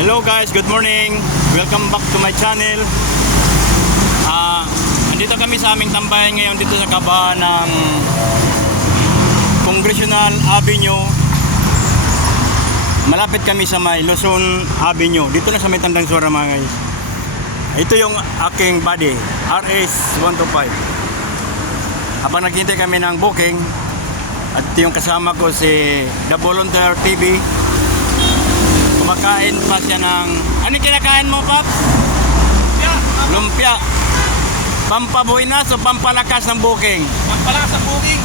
Hello guys, good morning. Welcome back to my channel. Andito kami sa aming tambayan ngayon dito sa kabahan ng Congressional Avenue. Malapit kami sa may Luzon Avenue. Dito na sa may Tandang Sora mga guys. Ito yung aking body, RS125. Habang naghintay kami ng booking, at yung kasama ko si The Volunteer TV. Kumakain pa siya ng... Ano kinakain mo, Pap? Lumpia. Lumpia. Pampabuinas o pampalakas ng booking? Pampalakas ng booking.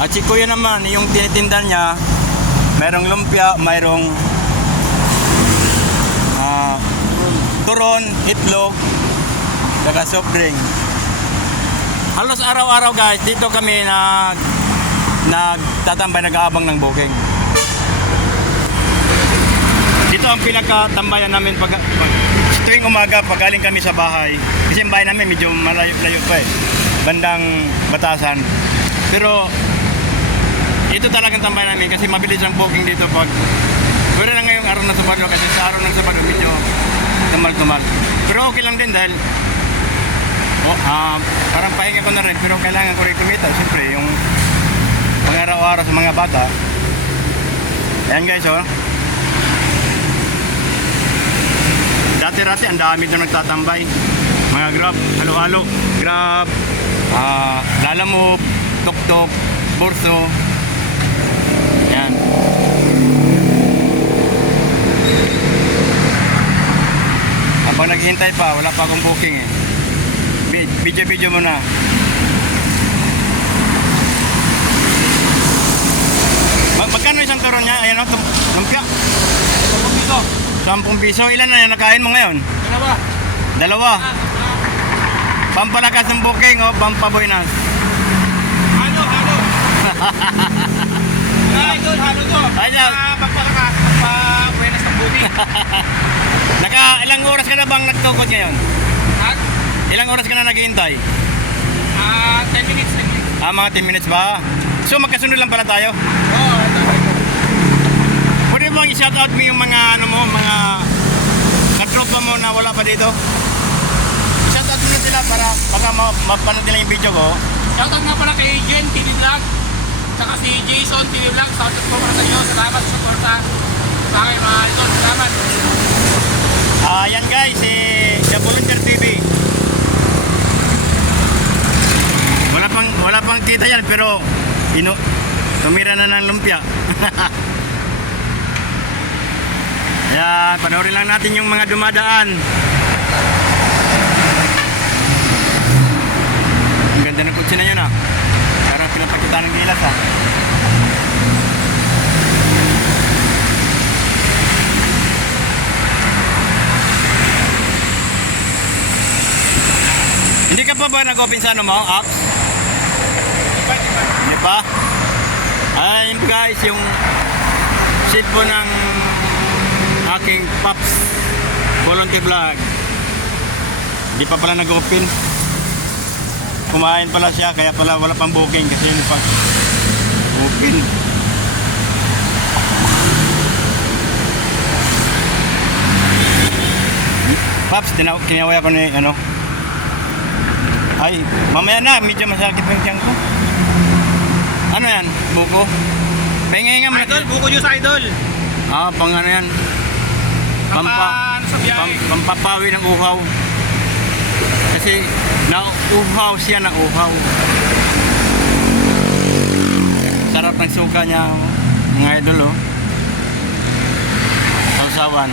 At si Kuya naman, yung tinitinda niya, mayroong lumpia, mayroong turon, itlog, saka soft drink. Halos araw-araw guys, dito kami nagtatambay, nag-aabang ng booking. Dito ang pinakatambayan namin pag tuwing umaga pag galing kami sa bahay. Kasi yung bahay namin medyo malayo-layo pa eh. Bandang Batasan. Pero ito talagang tambayan namin kasi mabilis ang booking dito pag pwede na ngayong araw ng Sabado kasi sa araw ng Sabado medyo tumal-tumal. Pero okay lang din dahil parang pahinga ko na rin pero kailangan ko rin kumita. Siyempre yung pang-araw-araw sa mga bata. Ayan guys oh. Dati-dati ang dami doon nagtatambay. Mga Grab, halo-halo, Grab, Lalamove, Tok-Tok, Burso. Yan. Habang naghihintay pa, wala pa akong booking eh. Video-video muna. Magkano isang turon niya? Ayan o, lumpia. 10 piso. 10 piso. Ilan na yung nakain mo ngayon? Dalawa. Pampalakas ng booking o pampabuinas? Halo. Ay, doon, halo to. Ayan. Pampalakas, pampabuenas ng booking. Ilang oras ka na bang nagtukod ngayon? Ilang oras ka na naghihintay? 10 minutes. Mga 10 minutes ba? So magkasunod lang pala tayo? Oo, Pwede bang i-shoutout mo yung mga mga katropa mo na wala pa dito? Shoutout mo na sila para baka mapanood nila yung video ko. shoutout nga pala kay Jen TV Vlog, saka si Jason TV Vlog. Shoutout po para sa inyo. Salamat sa suporta sa akin mga idol. Salamat. Yan guys, si The Volunteer TV. Wala pang kita yan pero tumira na ng lumpia. Ayan, panoorin lang natin yung mga dumadaan. Ang ganda ng kutsi na yun ah. Parang pinapakita ng gilas ah. Hindi ka pa ba nag-open sa mo, apps? Hindi pa? Ayun guys, yung seat po ng aking Pops Volunteer Vlog. Hindi pa pala nag-open. Kumain pala siya, kaya pala wala pang booking kasi yun pa open. Pops, kinawaya ko ni ano. Ay, mamaya na, medyo masakit yung tiyan ko. Ano yan? Buko? Pahinga-hinga mo. Idol, buko juice idol. Pang ano yan? Sa biyahe. Pampapawi ng uhaw. Kasi nauuhaw siya ng uhaw. Sarap ng suka niya, mga idol oh. Sausawan.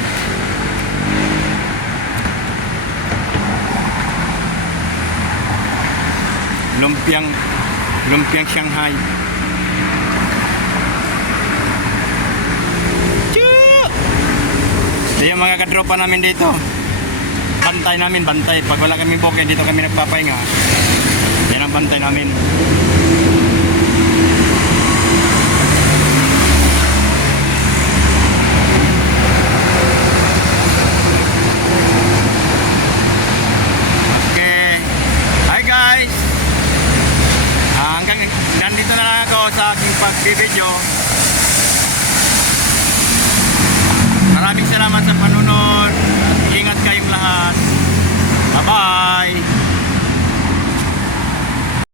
Lumpiang Shanghai. Ito yung mga katropa namin dito. Bantay. Pag wala kami booking, dito kami nagpapahinga. Yan ang bantay namin. Okay. Hi guys. Nandito na lang ako sa aking pagbibideo. Maraming salamat sa